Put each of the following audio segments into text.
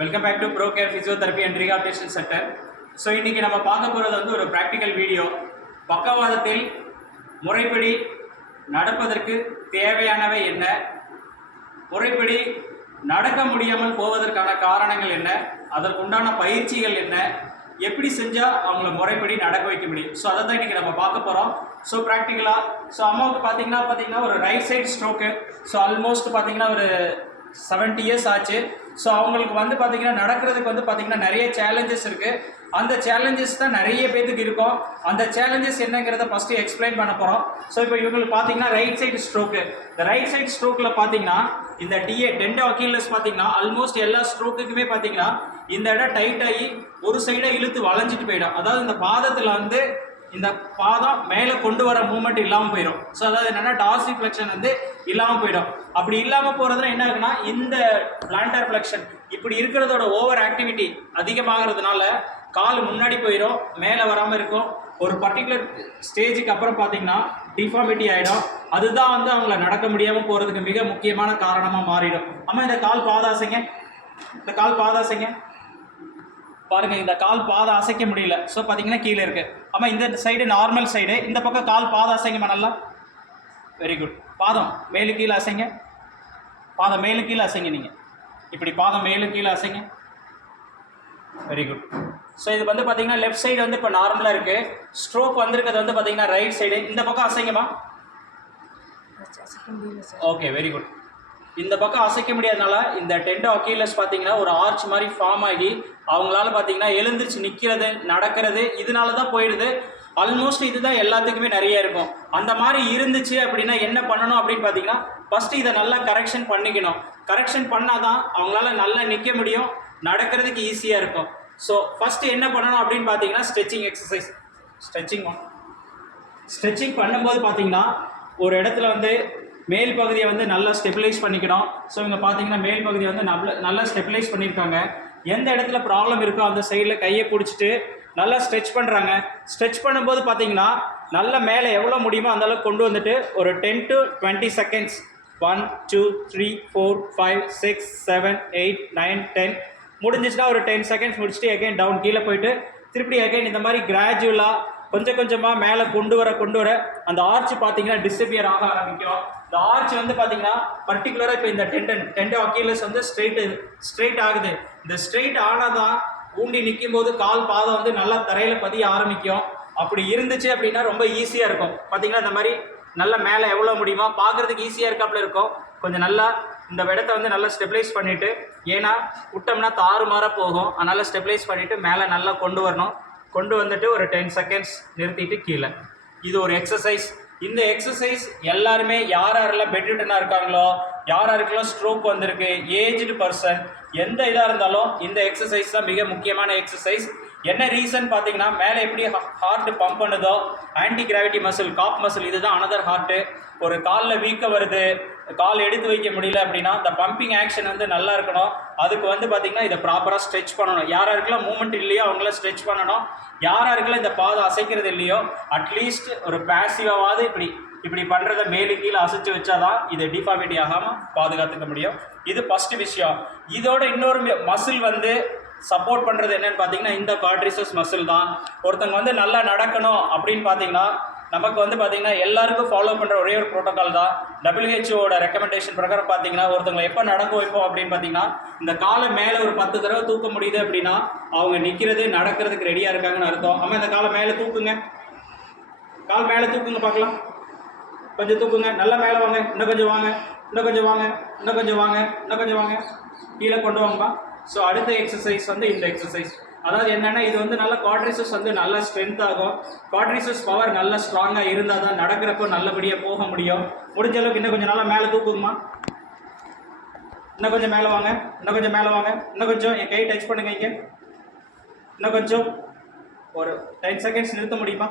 Welcome back to pro care physiotherapy and rehabilitation centre so இன்றைக்கி நம்ம பார்க்க போகிறது வந்து ஒரு ப்ராக்டிக்கல் வீடியோ பக்கவாதத்தில் முறைப்படி நடப்பதற்கு தேவையானவை என்ன? முறைப்படி நடக்க முடியாமல் போவதற்கான காரணங்கள் என்ன? அதற்குண்டான பயிற்சிகள் என்ன? எப்படி செஞ்சால் அவங்கள முறைப்படி நடக்க வைக்க முடியும்? ஸோ அதை தான் இன்றைக்கி நம்ம பார்க்க போகிறோம் ஸோ ப்ராக்டிக்கலாக ஸோ அம்மாவுக்கு பார்த்தீங்கன்னா பார்த்தீங்கன்னா ஒரு right side stroke so almost பார்த்தீங்கன்னா ஒரு 70 இயர்ஸ் ஆச்சு. ஸோ அவங்களுக்கு வந்து பார்த்திங்கன்னா நடக்கிறதுக்கு வந்து பார்த்திங்கன்னா நிறைய சேலஞ்சஸ் இருக்குது அந்த சேலஞ்சஸ் தான் நிறைய பேத்துக்கு இருக்கும். அந்த சேலஞ்சஸ் என்னங்கிறத ஃபஸ்ட்டு எக்ஸ்பிளைன் பண்ண போகிறோம் ஸோ இப்போ இவங்களுக்கு பார்த்தீங்கன்னா ரைட் சைடு ஸ்ட்ரோக்கு இந்த ரைட் சைடு ஸ்ட்ரோக்கில் பார்த்தீங்கன்னா இந்த டிஏ டெண்டோ அக்கீலஸ் பார்த்தீங்கன்னா ஆல்மோஸ்ட் எல்லா ஸ்ட்ரோக்குக்குமே பார்த்தீங்கன்னா இந்த இடம் டைட் ஆகி ஒரு சைடாக இழுத்து வளைஞ்சிட்டு போயிடும். அதாவது இந்த பாதத்தில் வந்து இந்த பாதம் மேலே கொண்டு வர மூமெண்ட் இல்லாமல் போயிடும் ஸோ அதாவது என்னென்னா டார்சி ஃப்ளெக்ஷன் வந்து இல்லாமல் போயிடும். அப்படி இல்லாமல் போகிறதுல என்ன ஆகுனா இந்த பிளான்டர் ஃப்ளெக்ஷன் இப்படி இருக்கிறதோட ஓவர் ஆக்டிவிட்டி அதிகமாகிறதுனால கால் முன்னாடி போயிடும் மேலே வராமல் இருக்கும். ஒரு பர்டிகுலர் ஸ்டேஜுக்கு அப்புறம் பார்த்தீங்கன்னா டிஃபார்மிட்டி ஆகிடும் அதுதான் வந்து அவங்கள நடக்க முடியாமல் போகிறதுக்கு மிக முக்கியமான காரணமாக மாறிடும். ஆமாம் இந்த கால் பாதாசைங்க. இந்த கால் பாதாசைங்க. பாருங்க இந்த கால் பாதை அசைக்க முடியல. ஸோ பார்த்தீங்கன்னா கீழே இருக்கு. ஆமா இந்த சைடு நார்மல் சைடு இந்த பக்கம் கால் பாதம் அசைங்க நல்லா. வெரி குட் பாதம் மேலு கீழே அசைங்க. பாதம் மேலு கீழே அசைங்க நீங்கள் இப்படி பாதம் மேலு கீழே அசைங்க. வெரி குட் ஸோ இது வந்து பார்த்தீங்கன்னா லெஃப்ட் சைடு வந்து இப்போ நார்மலாக இருக்குது ஸ்ட்ரோக் வந்திருக்கிறது வந்து பார்த்தீங்கன்னா ரைட் சைடு இந்த பக்கம் அசைங்கம்மா. ஓகே வெரி குட் இந்த பக்கம் அசைக்க முடியாதனால இந்த டென்டோ அக்கீலஸ் பார்த்தீங்கன்னா ஒரு ஆர்ச் மாதிரி ஃபார்ம் ஆகி அவங்களால பார்த்தீங்கன்னா எழுந்திரிச்சு நிற்கிறது நடக்கிறது இதனால தான் போயிடுது. ஆல்மோஸ்ட் இதுதான் எல்லாத்துக்குமே நிறைய இருக்கும். அந்த மாதிரி இருந்துச்சு அப்படின்னா என்ன பண்ணணும் அப்படின்னு பார்த்தீங்கன்னா ஃபஸ்ட்டு இதை நல்லா கரெக்ஷன் பண்ணிக்கணும். கரெக்ஷன் பண்ணால் தான் அவங்களால நல்லா நிற்க முடியும் நடக்கிறதுக்கு ஈஸியாக இருக்கும். ஸோ ஃபஸ்ட்டு என்ன பண்ணணும் அப்படின்னு பார்த்தீங்கன்னா ஸ்ட்ரெச்சிங் எக்ஸசைஸ் ஸ்ட்ரெச்சிங் ஸ்ட்ரெச்சிங் பண்ணும்போது பார்த்தீங்கன்னா ஒரு இடத்துல வந்து மேல் பகுதியை வந்து நல்லா ஸ்டெபிலைஸ் பண்ணிக்கணும் ஸோ இங்கே பார்த்தீங்கன்னா மேல் பகுதியை வந்து நல்ல நல்லா ஸ்டெபிலைஸ் பண்ணியிருக்காங்க எந்த இடத்துல ப்ராப்ளம் இருக்கோ அந்த சைடில் கையை பிடிச்சிட்டு நல்லா ஸ்ட்ரெச் பண்ணுறாங்க ஸ்ட்ரெச் பண்ணும்போது பார்த்தீங்கன்னா நல்ல மேலே எவ்வளோ முடியுமோ அந்த அளவுக்கு கொண்டு வந்துட்டு ஒரு ten to twenty seconds one two three four five six seven eight nine ten முடிஞ்சிச்சுன்னா ஒரு டென் செகண்ட்ஸ் முடிச்சுட்டு எகைன் டவுன் கீழே போயிட்டு திருப்பி எகைன் இந்த மாதிரி கிராஜுவலாக கொஞ்சம் கொஞ்சமாக மேலே கொண்டு வர கொண்டு வர அந்த ஆர்ச் பார்த்தீங்கன்னா டிஸப்பியர் ஆக ஆரம்பிக்கும். இந்த ஆர்ச் வந்து பார்த்தீங்கன்னா பர்டிகுலராக இப்போ இந்த டெண்டன் டெண்டோ அக்கீலஸ் வந்து ஸ்ட்ரெயிட் ஸ்ட்ரெயிட் ஆகுது. இந்த ஸ்ட்ரெயிட் ஆனால் தான் ஊண்டி நிற்கும் போது கால் பாதம் வந்து நல்லா தரையில் பதிய ஆரம்பிக்கும். அப்படி இருந்துச்சு அப்படின்னா ரொம்ப ஈஸியாக இருக்கும். பார்த்தீங்கன்னா இந்த மாதிரி நல்ல மேலே எவ்வளோ முடியுமோ பார்க்குறதுக்கு ஈஸியாக இருக்காப்புல இருக்கும். கொஞ்சம் நல்லா இந்த இடத்த வந்து நல்லா ஸ்டெபிலைஸ் பண்ணிவிட்டு ஏன்னா விட்டோம்னா தாறுமாறாக போகும். அதனால் ஸ்டெபிலைஸ் பண்ணிவிட்டு மேலே நல்லா கொண்டு வரணும். கொண்டு வந்துட்டு ஒரு டென் செகண்ட்ஸ் நிறுத்திட்டு கீழே. இது ஒரு எக்ஸசைஸ் இந்த எக்ஸசைஸ் எல்லாருமே யார் யாரெல்லாம் பெட்ரிட்டனாக இருக்காங்களோ யார் யாருக்கெல்லாம் ஸ்ட்ரோக் வந்திருக்கு ஏஜ்டு பர்சன் எந்த இதாக இருந்தாலும் இந்த எக்ஸசைஸ் தான் மிக முக்கியமான எக்ஸசைஸ் என்ன ரீசன் பார்த்தீங்கன்னா மேலே எப்படி ஹார்ட் பம்ப் பண்ணுதோ anti gravity muscle calf muscle இதுதான் அனதர் ஹார்ட்டு ஒரு காலில் வீக்க வருது கால் எடுத்து வைக்க முடியல அப்படின்னா இந்த பம்பிங் ஆக்ஷன் வந்து நல்லா இருக்கணும். அதுக்கு வந்து பார்த்தீங்கன்னா இதை ப்ராப்பராக ஸ்ட்ரெச் பண்ணணும். யார் யாருக்கெல்லாம் மூமெண்ட் இல்லையோ அவங்கள ஸ்ட்ரெச் பண்ணணும். யார் யாருக்கெல்லாம் இந்த பாதம் அசைக்கிறது இல்லையோ அட்லீஸ்ட் ஒரு பேசிவாவது இப்படி இப்படி பண்ணுறத மேலு கீழே அசைச்சு வச்சா தான் இது டிஃபார்மிட்டி ஆகாமல் பாதுகாத்துக்க முடியும். இது ஃபஸ்ட்டு விஷயம். இதோட இன்னொரு மசில் வந்து சப்போர்ட் பண்ணுறது என்னென்னு பார்த்தீங்கன்னா இந்த காட்ரிசஸ் மசில் தான். ஒருத்தங்க வந்து நல்லா நடக்கணும் அப்படின்னு பார்த்தீங்கன்னா நமக்கு வந்து பார்த்தீங்கன்னா எல்லாருக்கும் ஃபாலோ பண்ணுற ஒரே ஒரு ப்ரோட்டோக்கால் தான். டபிள்யூஹெச்ஓட ரெக்கமெண்டேஷன் பிரகாரம் பார்த்தீங்கன்னா ஒருத்தவங்களை எப்போ நடக்க வைப்போம் அப்படின்னு பார்த்தீங்கன்னா இந்த காலை மேலே ஒரு பத்து தடவை தூக்க முடியுது அப்படின்னா அவங்க நிற்கிறது நடக்கிறதுக்கு ரெடியாக இருக்காங்கன்னு அர்த்தம். ஆமாம் இந்த காலை மேலே தூக்குங்க. கால் மேலே தூக்குங்க பார்க்கலாம். கொஞ்சம் தூக்குங்க. நல்லா மேலே வாங்க. இன்னும் கொஞ்சம் வாங்க. இன்னும் கொஞ்சம் வாங்க. இன்னும் கொஞ்சம் வாங்க. இன்னும் கொஞ்சம் வாங்க. கீழே கொண்டு வாங்கப்பா. ஸோ அடுத்த எக்ஸசைஸ் வந்து இந்த எக்ஸசைஸ் அதாவது என்னென்னா இது வந்து நல்லா குவாட்ரிசஸ் வந்து நல்லா ஸ்ட்ரென்த் ஆகும். குவாட்ரிசஸ் பவர் நல்லா ஸ்ட்ராங்காக இருந்தால் தான் நடக்கிறப்போ நல்லபடியாக போக முடியும். முடிஞ்ச அளவுக்கு இன்னும் கொஞ்சம் நல்லா மேலே தூக்குங்கம்மா. இன்னும் கொஞ்சம் மேலே வாங்க. இன்னும் கொஞ்சம் மேலே வாங்க. இன்னும் கொஞ்சம் என் கை டச் பண்ணுங்க இங்கே. இன்னும் கொஞ்சம். ஒரு டென் செகண்ட்ஸ் நிறுத்த முடியுமா?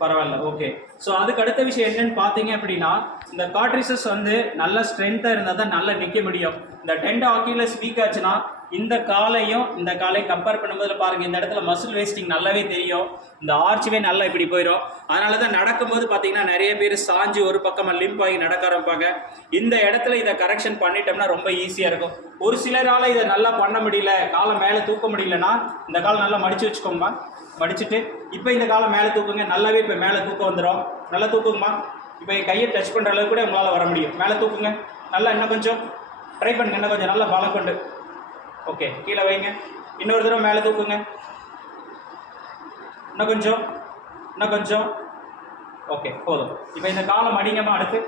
பரவாயில்ல ஓகே ஸோ அதுக்கு அடுத்த விஷயம் என்னன்னு பார்த்தீங்க அப்படின்னா இந்த காட்ரிசஸ் வந்து நல்ல ஸ்ட்ரென்த்தாக இருந்தால் தான் நல்லா நிற்க முடியும். இந்த டென்ட் ஆக்கியில் ஸ்பீக் ஆச்சுன்னா இந்த காலையும் இந்த காலையும் கம்பேர் பண்ணும்போது பாருங்க இந்த இடத்துல மசில் வேஸ்டிங் நல்லாவே தெரியும். இந்த ஆர்ச்சுவே நல்லா இப்படி போயிடும் அதனால தான் நடக்கும்போது பார்த்தீங்கன்னா நிறைய பேர் சாஞ்சு ஒரு பக்கமாக லிம்ப் ஆகி நடக்க ஆரம்பிப்பாங்க. இந்த இடத்துல இதை கரெக்ஷன் பண்ணிட்டோம்னா ரொம்ப ஈஸியாக இருக்கும். ஒரு சிலரால் இதை நல்லா பண்ண முடியல காலை மேலே தூக்க முடியலன்னா இந்த காலை நல்லா மடிச்சு வச்சுக்கோங்கம்மா. மடிச்சுட்டு இப்போ இந்த காலை மேலே தூக்குங்க நல்லாவே இப்போ மேலே தூக்கம் வந்துடும் நல்லா தூக்குங்கம்மா. இப்போ என் கையை டச் பண்ணுற அளவுக்கு கூட உங்களால் வர முடியும். மேலே தூக்குங்க. நல்லா இன்னும் கொஞ்சம் ட்ரை பண்ணுங்க. இன்னும் கொஞ்சம் நல்லா பலம் கொண்டு. ஓகே கீழே வைங்க. இன்னொரு தடவை மேலே தூக்குங்க. இன்னும் கொஞ்சம் இன்னும் கொஞ்சம். ஓகே போதும். இப்போ இந்த காலை மடிங்கம்மா அடுத்து.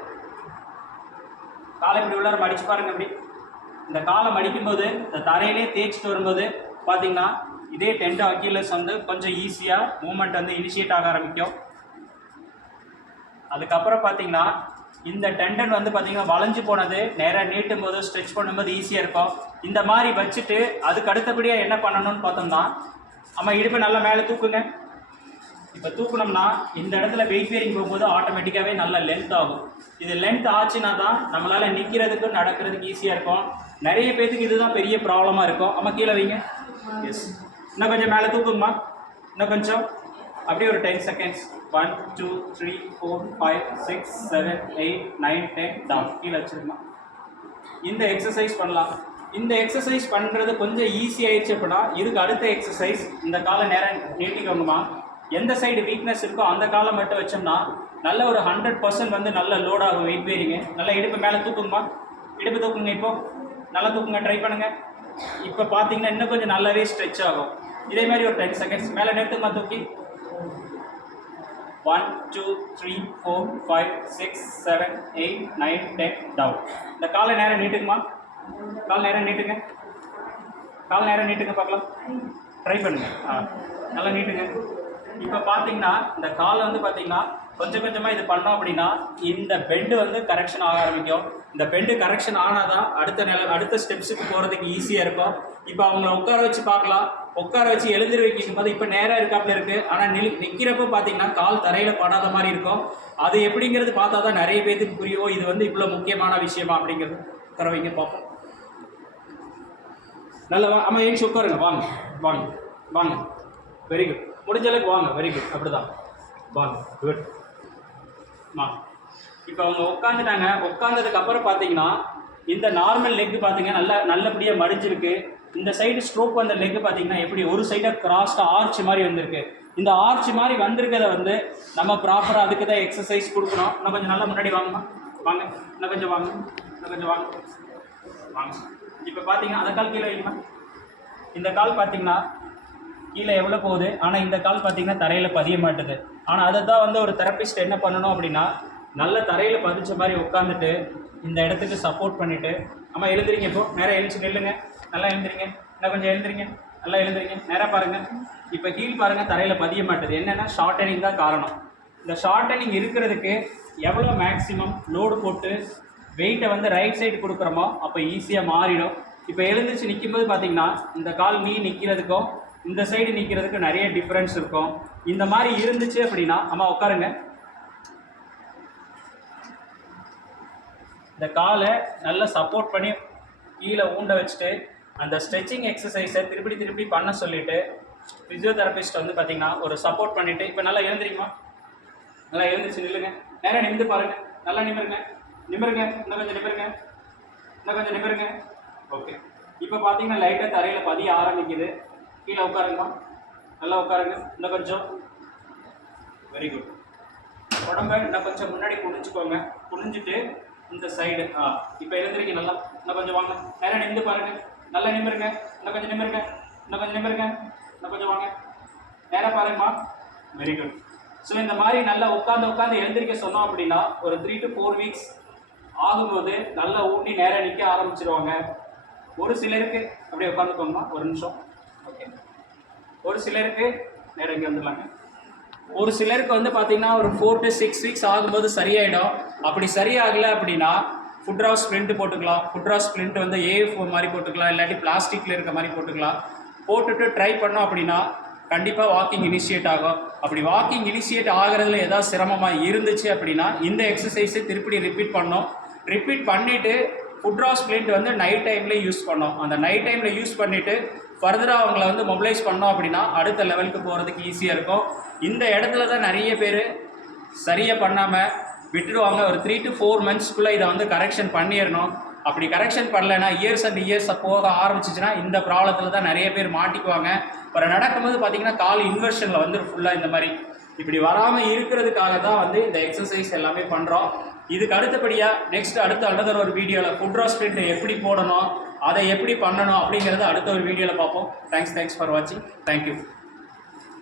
காலை இப்படி உள்ளார மடிச்சு பாருங்க அப்படி இந்த காலை மடிக்கும்போது இந்த தரையிலே தேய்ச்சிட்டு வரும்போது பார்த்தீங்கன்னா இதே டென்ட் அக்கீலஸ் வந்து கொஞ்சம் ஈஸியாக மூமெண்ட் வந்து இனிஷியேட் ஆக ஆரம்பிக்கும். அதுக்கப்புறம் பார்த்தீங்கன்னா இந்த டெண்டன் வந்து பார்த்தீங்கன்னா வளைஞ்சு போனது நேராக நீட்டும் போது ஸ்ட்ரெச் பண்ணும்போது ஈஸியாக இருக்கும். இந்த மாதிரி வச்சுட்டு அதுக்கு அடுத்தபடியாக என்ன பண்ணணும்னு பார்த்தோம்னா அம்மா இடுப்பு நல்லா மேலே தூக்குங்க. இப்போ தூக்குனோம்னா இந்த இடத்துல வெயிட் பேரிங் போகும்போது ஆட்டோமேட்டிக்காகவே நல்ல லென்த் ஆகும். இது லென்த் ஆச்சுன்னா தான் நம்மளால் நிற்கிறதுக்கு நடக்கிறதுக்கு ஈஸியாக இருக்கும். நிறைய பேத்துக்கு இதுதான் பெரிய ப்ராப்ளமாக இருக்கும். அம்மா கீழே வைங்க. எஸ் இன்னும் கொஞ்சம் மேலே தூக்குங்கம்மா. இன்னும் கொஞ்சம். அப்படியே ஒரு ten seconds one two three four five six seven eight nine ten down கீழே வச்சுருக்கலாம் இந்த எக்ஸசைஸ் பண்ணலாம். இந்த எக்ஸசைஸ் பண்ணுறது கொஞ்சம் ஈஸி ஆயிடுச்சு அப்படின்னா இதுக்கு அடுத்த எக்ஸசைஸ் இந்த காலை நேரம் நீட்டிக்கோங்கம்மா. எந்த சைடு வீக்னஸ் இருக்கோ அந்த காலை மட்டும் வச்சோம்னா நல்ல ஒரு ஹண்ட்ரட் பர்சன்ட் வந்து நல்ல லோட் ஆகும் வெயிட் பேரிங்க நல்லா இடுப்பு மேலே தூக்குங்கம்மா. இடுப்பு தூக்குங்க இப்போது நல்லா தூக்குங்க ட்ரை பண்ணுங்கள் இப்போ பார்த்தீங்கன்னா இன்னும் கொஞ்சம் நல்லாவே ஸ்ட்ரெச் ஆகும். இதே மாதிரி ஒரு டென் செகண்ட்ஸ் மேலே நேரத்துக்குமா தூக்கி. One two three four five six seven eight nine ten down இந்த காலை நேரம் நீட்டுங்கம்மா. கால் நேரம் நீட்டுங்க. கால் நேரம் நீட்டுங்க பார்க்கலாம். ட்ரை பண்ணுங்க. ஆ நல்லா நீட்டுங்க. இப்போ பார்த்தீங்கன்னா இந்த கால் வந்து பார்த்தீங்கன்னா கொஞ்சம் கொஞ்சமாக இது பண்ணோம் அப்படின்னா இந்த பெண்டு வந்து கரெக்ஷன் ஆக ஆரம்பிக்கும். இந்த பெண்டு கரெக்ஷன் ஆனால் தான் அடுத்த நில அடுத்த ஸ்டெப்ஸுக்கு போகிறதுக்கு ஈஸியாக இருக்கும். இப்போ அவங்கள உட்கார வச்சு பார்க்கலாம். உட்கார வச்சு எழுந்திரு வைக்கும் போது இப்போ நேராக இருக்காப்புல இருக்கு. ஆனால் நில் நிற்கிறப்ப பார்த்தீங்கன்னா கால் தரையில் படாத மாதிரி இருக்கும். அது எப்படிங்கிறது பார்த்தா தான் நிறைய பேர்த்துக்கு புரியும். இது வந்து இவ்வளோ முக்கியமான விஷயமா அப்படிங்கிறது. உட்கார வைங்க பார்ப்போம். நல்ல வா ஏன் உட்காருங்க. வாங்க வாங்க வாங்க. வெரி குட் முடிஞ்ச அளவுக்கு வாங்க. வெரி குட் அப்படிதான். வாங்க குட் மா. இப்போ அவங்க உட்காந்துட்டாங்க உட்காந்ததுக்கு அப்புறம் பார்த்தீங்கன்னா இந்த நார்மல் லெக் பார்த்தீங்கன்னா நல்ல நல்லபடியாக மடிஞ்சிருக்கு. இந்த சைடு ஸ்ட்ரோக் வந்த லெக் பார்த்தீங்கன்னா எப்படி? ஒரு சைடாக கிராஸ்டாக ஆர்ச் மாதிரி வந்திருக்கு. இந்த ஆர்ச் மாதிரி வந்திருக்கிறத வந்து நம்ம ப்ராப்பராக அதுக்கு தான் எக்ஸசைஸ் கொடுக்கணும். இன்னும் கொஞ்சம் நல்லா முன்னாடி வாங்கம்மா. வாங்க. இன்னும் கொஞ்சம் வாங்க. இன்னும் கொஞ்சம் வாங்க. வாங்க. இப்போ பார்த்தீங்கன்னா அந்த கால் கீழே வைங்கம்மா. இந்த கால் பார்த்தீங்கன்னா கீழே எவ்வளோ போகுது? ஆனால் இந்த கால் பார்த்தீங்கன்னா தரையில் பதிய மாட்டுது. ஆனால் அதை தான் வந்து ஒரு தெரப்பிஸ்ட் என்ன பண்ணணும் அப்படின்னா நல்ல தரையில் பதிச்ச மாதிரி உட்காந்துட்டு இந்த இடத்துக்கு சப்போர்ட் பண்ணிவிட்டு ஆமாம் எழுதுறீங்க இப்போ. நேராக எழுச்சி நில்லுங்க. நல்லா எழுந்திரிங்க. இன்னும் கொஞ்சம் எழுந்திரிங்க. நல்லா எழுந்திரிங்க. நேராக பாருங்கள் இப்போ கீழ் பாருங்கள் தரையில் பதிய மாட்டேது. என்னென்னா ஷார்டனிங் தான் காரணம். இந்த ஷார்டனிங் இருக்கிறதுக்கு எவ்வளோ மேக்ஸிமம் லோடு போட்டு வெயிட்டை வந்து ரைட் சைடு கொடுக்குறோமோ அப்போ ஈஸியாக மாறிடும். இப்போ எழுந்துச்சு நிற்கும்போது பார்த்தீங்கன்னா இந்த கால் நீ நிற்கிறதுக்கும் இந்த சைடு நிற்கிறதுக்கு நிறைய டிஃப்ரென்ஸ் இருக்கும். இந்த மாதிரி இருந்துச்சு அப்படின்னா அம்மா உட்காருங்க. இந்த காலை நல்லா சப்போர்ட் பண்ணி கீழே ஊண்ட வச்சுட்டு அந்த ஸ்ட்ரெச்சிங் எக்ஸசைஸை திருப்பி திருப்பி பண்ண சொல்லிட்டு ஃபிசியோதெரபிஸ்ட் வந்து பார்த்தீங்கன்னா ஒரு சப்போர்ட் பண்ணிவிட்டு இப்போ நல்லா எழுந்திரிக்குமா நல்லா எழுந்துச்சு நில்லுங்க. நேராக நிமிந்து பாருங்க. நல்லா நிமிருங்க. நிமிருங்க. இன்னும் கொஞ்சம் நிமிருங்க. இன்னும் கொஞ்சம் நிமிருங்க. ஓகே இப்போ பார்த்தீங்கன்னா லைட்டாக தரையில் பதிய ஆரம்பிக்குது. கீழே உட்காருங்கம்மா. நல்லா உட்காருங்க. இன்னும் கொஞ்சம். வெரி குட் உடம்ப இன்னும் கொஞ்சம் முன்னாடி குனிஞ்சுக்கோங்க குனிஞ்சிட்டு இந்த சைடு ஆ இப்போ எழுந்திரிக்க நல்லா. இன்னும் கொஞ்சம் வாங்க. நேராக நிமிந்து பாருங்கள் நல்லா நிமிருங்க இன்னும் கொஞ்சம் நிமிருங்க இன்னும் கொஞ்சம் நிமிருங்க இன்னும் கொஞ்சம் வாங்க. நேராக பாருங்கம்மா. வெரி குட் ஸோ இந்த மாதிரி நல்லா உட்காந்து உட்காந்து எழுந்திரிக்க சொன்னோம் அப்படின்னா ஒரு த்ரீ டு ஃபோர் வீக்ஸ் ஆகும்போது நல்லா ஊட்டி நேராக நிற்க ஆரம்பிச்சிருவாங்க. ஒரு சிலருக்கு அப்படியே உட்காந்துக்கோங்கம்மா ஒரு நிமிஷம். ஓகே ஒரு சிலருக்கு நேரம் இங்கே வந்துடலாங்க. ஒரு சிலருக்கு வந்து பார்த்தீங்கன்னா ஒரு ஃபோர் டு சிக்ஸ் வீக்ஸ் ஆகும்போது சரியாயிடும். அப்படி சரியாகலை அப்படின்னா ஃபுட்ரா ஸ்ப்ளிண்ட் போட்டுக்கலாம். ஃபுட்ரா ஸ்ப்ளிண்ட் வந்து ஏஎஃப் மாதிரி போட்டுக்கலாம். இல்லாட்டி பிளாஸ்டிக்கில் இருக்க மாதிரி போட்டுக்கலாம். போட்டுட்டு ட்ரை பண்ணோம் அப்படின்னா கண்டிப்பாக வாக்கிங் இனிஷியேட் ஆகும். அப்படி வாக்கிங் இனிஷியேட் ஆகிறதுல ஏதாவது சிரமமாக இருந்துச்சு அப்படின்னா இந்த எக்ஸசைஸை திருப்பி ரிப்பீட் பண்ணோம். ரிப்பீட் பண்ணிவிட்டு ஃபுட்ரா ஸ்ப்ளிண்ட் வந்து நைட் டைமில் யூஸ் பண்ணோம். அந்த நைட் டைமில் யூஸ் பண்ணிவிட்டு ஃபர்தராக அவங்கள வந்து மொபிலைஸ் பண்ணோம் அப்படின்னா அடுத்த லெவலுக்கு போகிறதுக்கு ஈஸியாக இருக்கும். இந்த இடத்துல தான் நிறைய பேர் சரியாக பண்ணாமல் விட்டுடுவாங்க. ஒரு த்ரீ டு ஃபோர் மந்த்ஸ்க்குள்ளே இதை வந்து கரெக்ஷன் பண்ணிடணும் அப்படி கரெக்ஷன் பண்ணலைன்னா இயர்ஸ் அண்ட் இயர்ஸ் போக ஆரம்பிச்சிச்சுன்னா இந்த ப்ராப்ளத்தில் தான் நிறைய பேர் மாட்டிக்குவாங்க. அப்புறம் நடக்கும்போது பார்த்தீங்கன்னா கால் இன்வெர்ஷனில் வந்து ஃபுல்லாக இந்த மாதிரி. இப்படி வராமல் இருக்கிறதுக்காக தான் வந்து இந்த எக்ஸசைஸ் எல்லாமே பண்ணுறோம் இதுக்கு அடுத்தபடியாக நெக்ஸ்ட் அடுத்த அடுத்த ஒரு வீடியோவில் ஃபுட்ரா ஸ்பிரிண்ட் எப்படி போடணும் அதை எப்படி பண்ணணும் அப்படிங்கிறத அடுத்த ஒரு வீடியோவில் பார்ப்போம். தேங்க்ஸ் தேங்க்ஸ் ஃபார் வாட்சிங் தேங்க்யூ